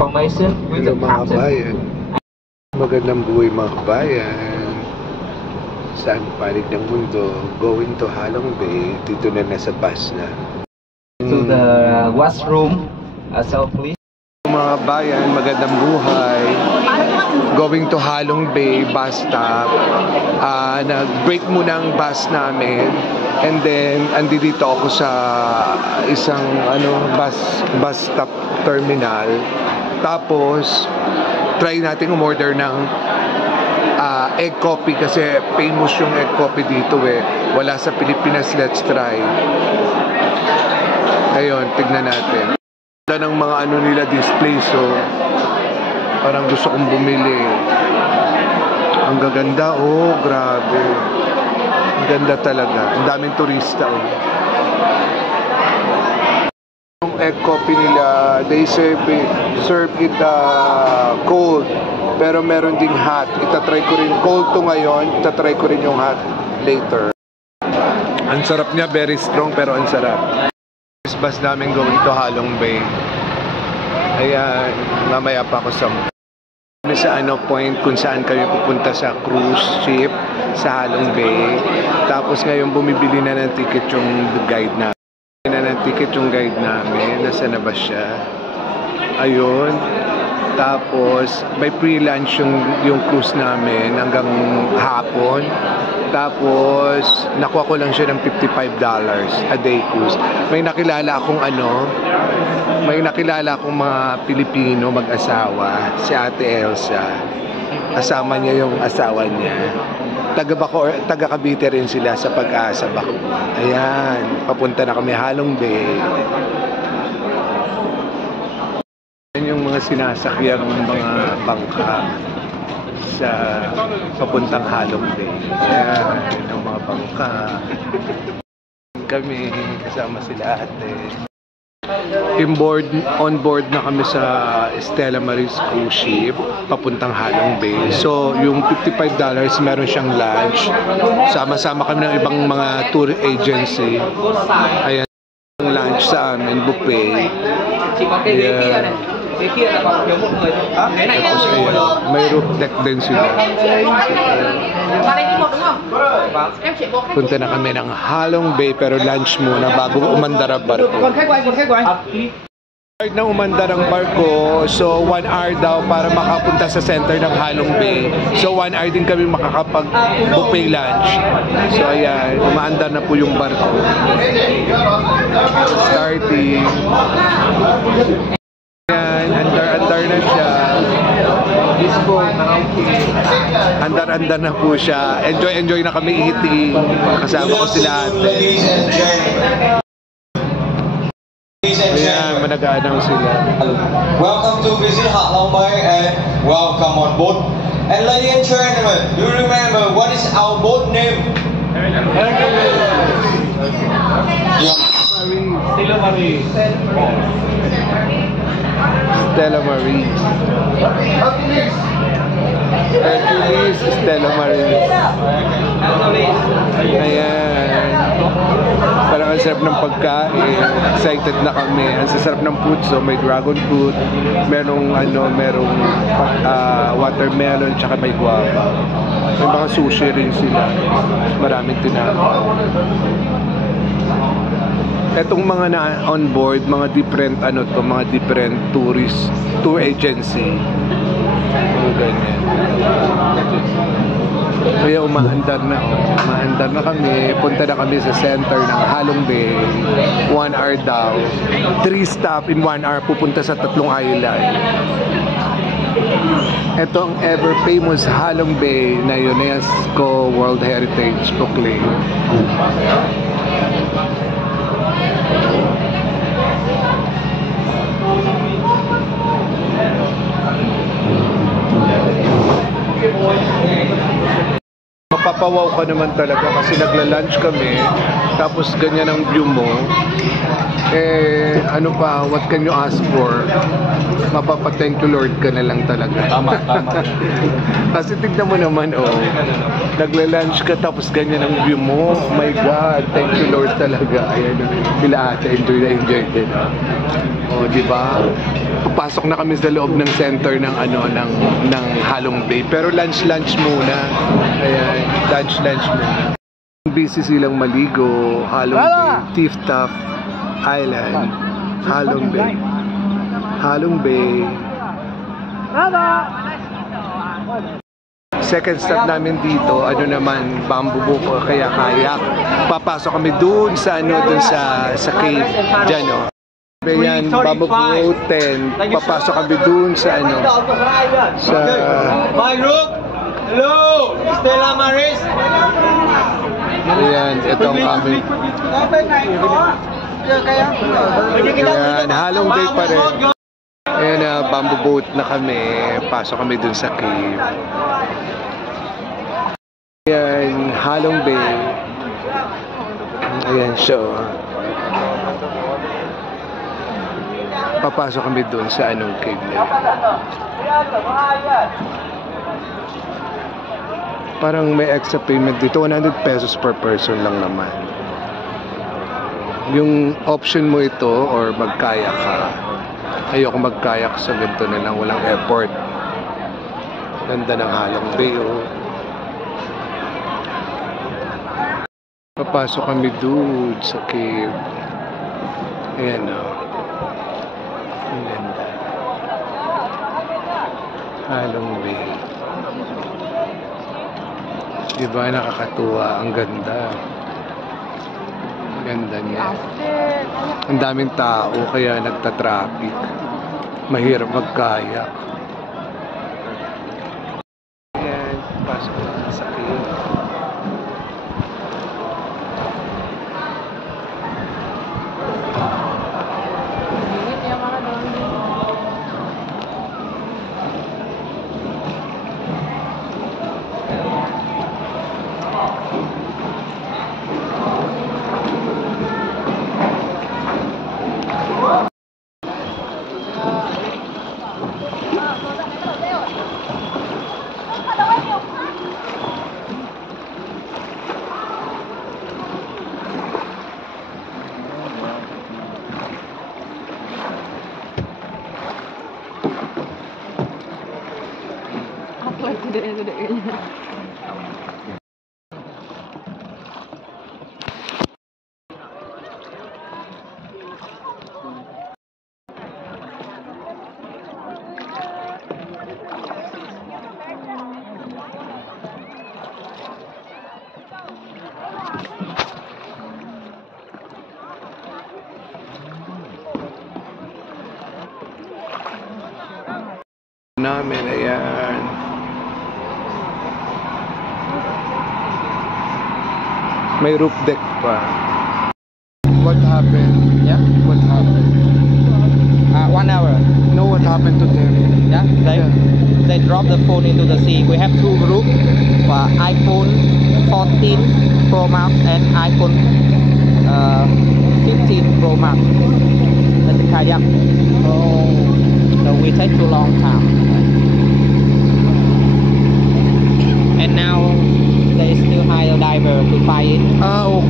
information with the mga kabayan. Magandang buhay mga kabayan. Saan panig ng mundo, going to Halong Bay. Dito na nasa bus na. To the washroom, selfly. Mga kabayan, magandang buhay. Going to Halong Bay bus stop. Nag-break muna ang bus namin. And then, andito ako sa isang bus stop terminal. Tapos, try natin umorder ng egg coffee kasi famous yung egg coffee dito eh. Wala sa Pilipinas, let's try. Ayun, tignan natin. Ganda ng mga nila display, so parang gusto kong bumili. Ang gaganda, oh, grabe. Ang ganda talaga. Ang daming turista, oh. Yung egg coffee nila, they serve it cold. Pero meron ding hot. Itatry ko rin. Cold to ngayon. Itatry ko rin yung hot later. Ang sarap niya. Very strong pero ang sarap. Bus namin going to Halong Bay. Ayan. Mamaya pa ako sa point kung saan kami pupunta sa cruise ship sa Halong Bay. Tapos ngayon bumibili na ng ticket yung guide namin. Nasaan na ba siya? Ayun. Tapos may pre-lunch yung cruise namin hanggang hapon. Tapos nakuha ko lang siya ng $55 a day cruise. May nakilala akong mga Pilipino mag-asawa, si Ate Elsa. Kasama niya yung asawa niya. Taga Cavite rin sila sa Pag-asa Baco. Ayan, papunta na kami Halong Bay. Yung mga sinasakyan ng mga bangka sa papuntang Halong Bay. Ayan, yung mga bangka. Kami kasama sila ate. On board na kami sa Stella Maris cruise ship papuntang Halong Bay. So yung $55 meron siyang lunch. Sama-sama kami ng ibang mga tour agency. Ayan ang lunch sa amin, buffet. Ayan. Tapos may roof deck din sila. Punta na kami ng Halong Bay pero lunch muna bago umandar ang barko. Start na umandar ang barko, so 1 hour daw para makapunta sa center ng Halong Bay. So 1 hour din kami makakapag-buffet lunch. So ayan, umaandar na po yung barko. Starting. Andar na siya. Andar na po siya. Enjoy na kami eating. Kasama ko sila ate. Ayan, manag-aanaw sila. Welcome to visit Halong Bay and welcome on board. And ladies and gentlemen, do you remember what is our boat name? Stella Maris. Hercules, Stella Maris. Ayan. Parang ang sarap ng pagkain. Excited na kami. Ang sarap ng fruit. So may dragon fruit. Merong watermelon. Tsaka may guava. May mga sushi rin sila. Maraming tinapay. Etong mga na on board, mga different tour agency. Ganyan. Kaya umaandar na kami. Punta na kami sa center ng Halong Bay. 1 hour daw. 3 stop in 1 hour pupunta sa 3 island. Ito ang ever famous Halong Bay na UNESCO World Heritage proclaim. Mapapawaw ka naman talaga kasi nagla-lunch kami tapos ganyan ang view mo. Ano pa, what can you ask for? mapapa-thank you Lord ka na lang talaga. Tama. Kasi tignan mo naman, nagla-lunch ka tapos ganyan ang view mo. Oh my God, thank you Lord talaga. Ayan, sila ate, enjoy din. Di ba? Papasok na kami sa loob ng center ng ng Halong Bay. Pero lunch muna. Ayan, lunch muna. Busy silang maligo, Halong Bay, Tiftaf Island, Halong Bay. Second stop namin dito, Bamboo Boat o kaya kayak. Papasok kami dun sa cave, dyan Ayan, Bamboo Boat 10. Papasok kami dun sa My group, hello, Stella Maris. Ayan, ito ang aming. Ayan, Halong Bay pa rin. Ayan, bamboo boat na kami. Pasok kami dun sa cave. Ayan, Halong Bay. Ayan siya. Papasok kami dun sa cave na. Parang may extra payment dito, 100 pesos per person lang naman. Yung option mo ito or magkayak ka. Ayoko magkayak sa ganito na lang, walang airport. Ganda ng Halong Bay. Papasok kami doon sa cave. Ayan ang ganda. Halong Bay. Diba, nakakatuwa, ang ganda. Ang ganda niya. Ang daming tao kaya nagta-traffic. Mahirap magkayak. Ayan, pasok na sa cave. Gede-gede kayaknya. Namin, ayan. May roof deck pa. What happened? Yeah. What happened? 1 hour. Know what happened to them? Yeah. They drop the phone into the sea. We have 2 groups, iPhone 14 Pro Max and iPhone 15 Pro Max. That's the kayak. So we take too long time. And now there is still higher diver to find it. Oh.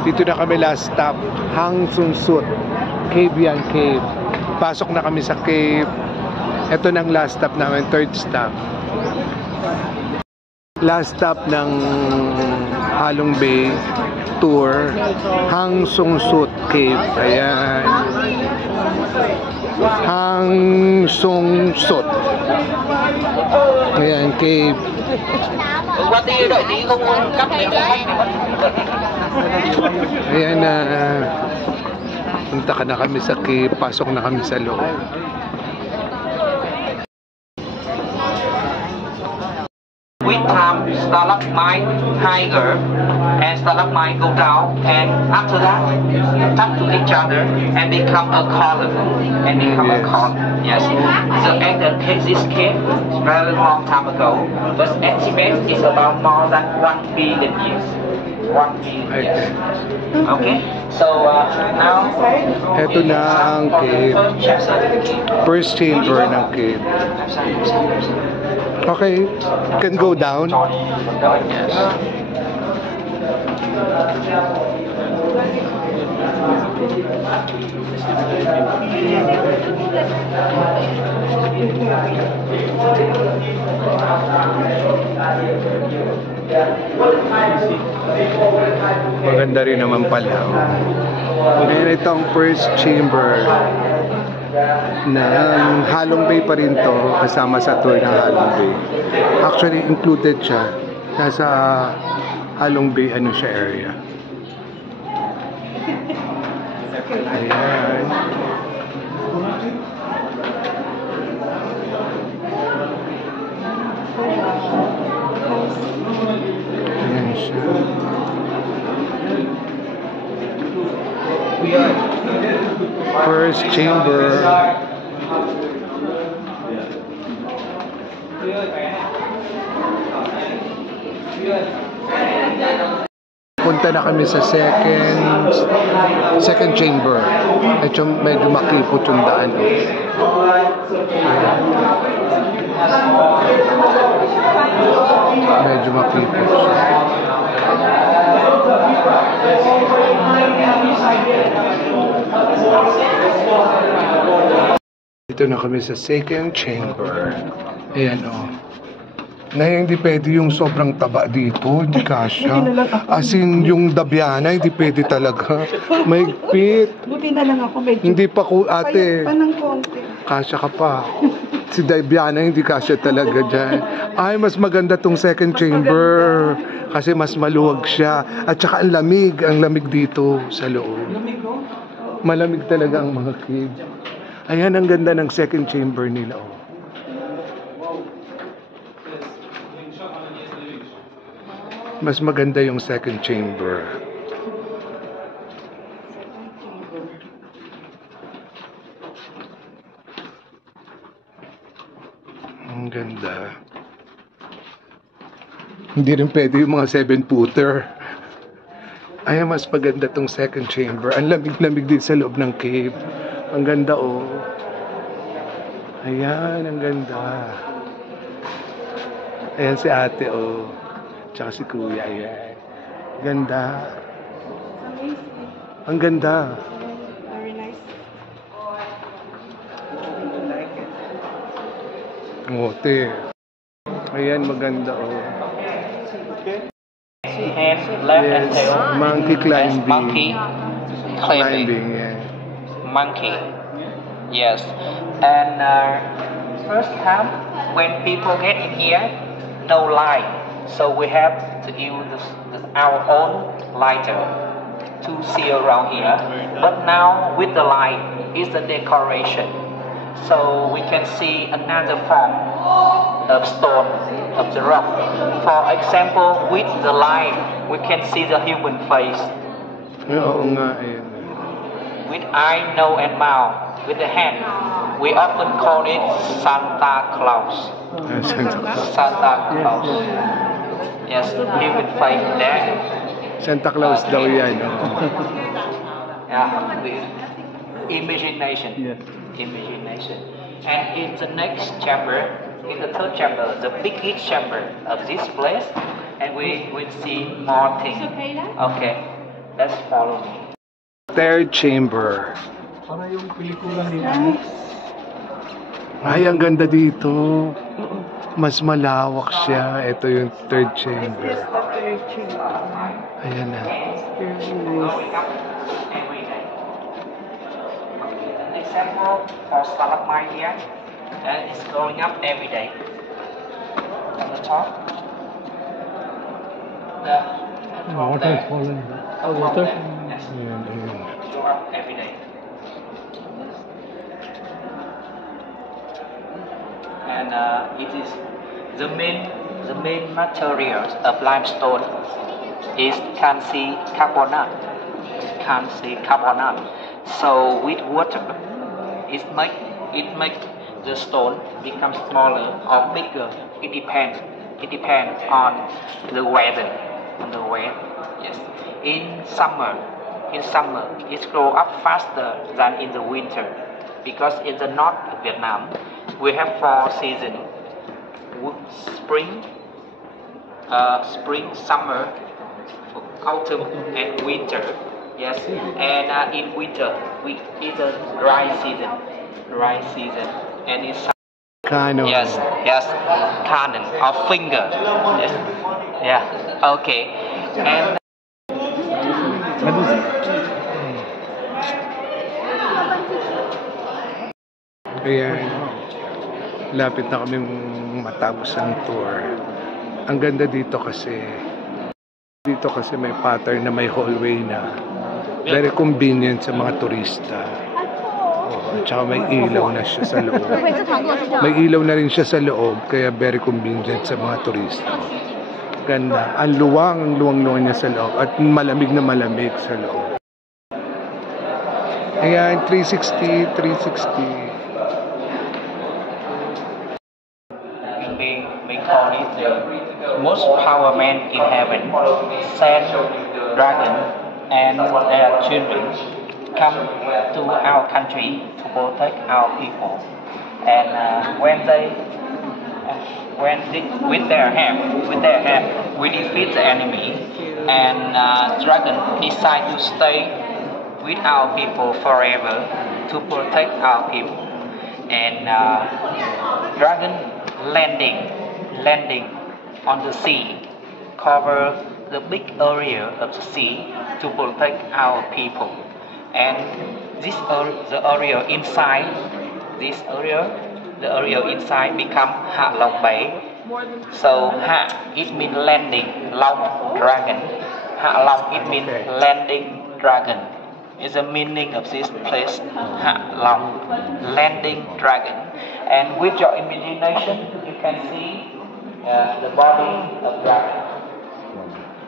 Dito na kami last stop, Hang Sung Sut. Cave yan, cave. Pasok na kami sa cave. Ito nang last stop namin, third stop. Last stop ng Halong Bay tour, Hang Sung Sut Cave. Ayan. Hang Sung Sut. Ayan, cave. Ayan na. Punta ka na kami sa cave. Pasok na kami sa loob. We have stalagmite tiger and stalagmite go down, and after that, touch to each other and become a column. Yes. So Edgar takes this cave very long time ago, but estimate is about more than 1 billion years. 1 billion years. Okay. So now. Ito na ang cave. First chamber ng cave. Okay, can go down. Yes. Maganda rin naman pala. Ngayon itong first chamber ng Halong Bay pa rin to, kasama sa tour ng Halong Bay. Actually included siya. Nasa Halong Bay ano siya area. Ayan. Ayan siya. First chamber. Punta na kami sa second chamber. Ito medyo makipot yung daan. Medyo makipot siya. Dito na kami sa second chamber. Ayan o. Na hindi pwede yung sobrang taba dito, hindi kasya. As in, yung Dabiana, hindi pwede talaga. Mahigpit. Buti na lang ako medyo. Hindi pa ko, ate. Pa ng konti. Kasya ka pa. Si Dabiana, hindi kasya talaga dyan. Ay, mas maganda tong second chamber. Kasi mas maluwag siya. At saka ang lamig dito sa loob. Malamig talaga ang mga cave. Ayan, ang ganda ng second chamber nila. Oh. Mas maganda yung second chamber. Ang ganda. Hindi rin pwede yung mga 7-footer. Ay, mas maganda tong second chamber. Ang lamig-lamig din sa loob ng cave. Ang ganda, oh. Ayan, ang ganda. Ayan si ate, oh. Tsaka si kuya, ayan. Ganda. Ang ganda. Very nice. Ngote. Ayan, maganda, oh. Hand, left and Yes, tail. monkey climbing. Monkey climbing. Yeah. Monkey. Yes. And first time when people get in here, no light. So we have to use our own lighter to see around here. But now with the light, it's the decoration. So we can see another form of stone, of the rock. For example, with the light, we can see the human face. Oo nga, ayan. With eye, nose, and mouth. With the hand, we often call it Santa Claus. Santa Claus. Yes, human face there. Santa Claus daw yan. Oh. Yeah, with imagination. Yes. Imagination. And in the next chamber, in the third chamber, the biggest chamber of this place, and we will see more things. Okay, let's follow me. Third chamber. Ay, ang ganda dito. Mas malawak siya. Ito yung third chamber. Ayan na. Going up every day. An example for stalagmite here, and it's going up every day. On the top, the water is falling. Oh, water? Yes. Ayan, ayan. Go up every day. And it is the main materials of limestone. is calcium carbonate. Calcium carbonate. So with water, it make the stone become smaller or bigger. It depends. It depends on the weather. On the weather. Yes. In summer, it grow up faster than in the winter, because in the north of Vietnam, we have 4 seasons: spring, summer, autumn, and winter. Yes, and in winter, it's a dry season, and in summer, Kano. yes, cannon or finger. Yes. Yeah. Okay. And Ayan. Lapit na kami matapos ang tour. Ang ganda dito kasi may pattern na may hallway na very convenient sa mga turista. At saka may ilaw na siya sa loob. May ilaw na rin siya sa loob, kaya very convenient sa mga turista. Ganda. Ang luwang niya sa loob at malamig na malamig sa loob. Ayan, 360. we call it the most power man in heaven, sent dragon and their children come to our country to protect our people. And with their help, we defeat the enemy. And dragon decide to stay with our people forever to protect our people. And dragon landing on the sea, cover the big area of the sea to protect our people. And the area inside become Ha Long Bay. So Ha, it means landing, Long dragon. Ha Long, it means landing dragon. Is the meaning of this place, Ha Long, landing dragon. And with your imagination, you can see the body of dragon.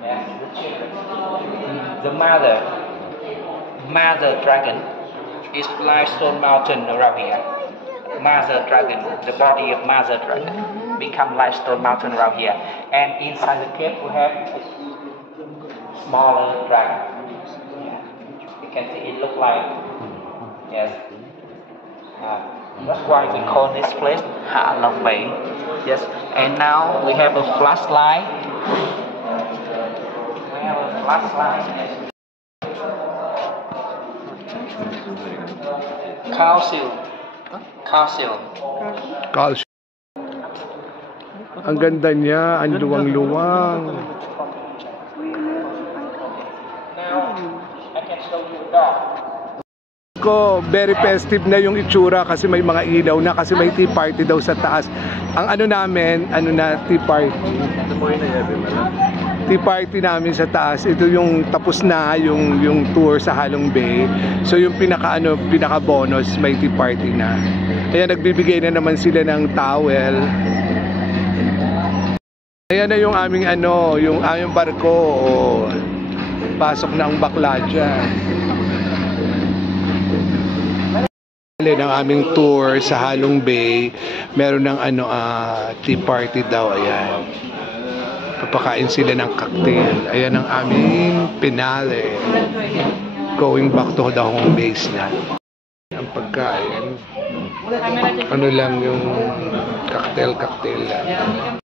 Yes, the children. The mother dragon is limestone mountain around here. Mother dragon, the body of mother dragon, become limestone mountain around here. And inside the cave we have a smaller dragon. You can see it look like, yes. That's why we call this place Ha Long Bay. Yes. And now we have a flashlight. Calcium. Ang ganda niya, ang luwang-luwang. Now I can show you a dog. Very festive na yung itsura kasi may mga ilaw na, kasi may tea party daw sa taas. Ang tea party namin sa taas. Ito yung tapos na yung tour sa Ha Long Bay. So yung pinaka bonus, may tea party na. Ayan, nagbibigay na naman sila ng towel. Ayan na yung aming yung aming barko. Pasok na ang bakla dyan. Ng aming tour sa Ha Long Bay, meron ng tea party daw. Ayan, papakain sila ng cocktail. Ayan ang aming finale, going back to the home base na. Ang pagkain, lang yung cocktail lang.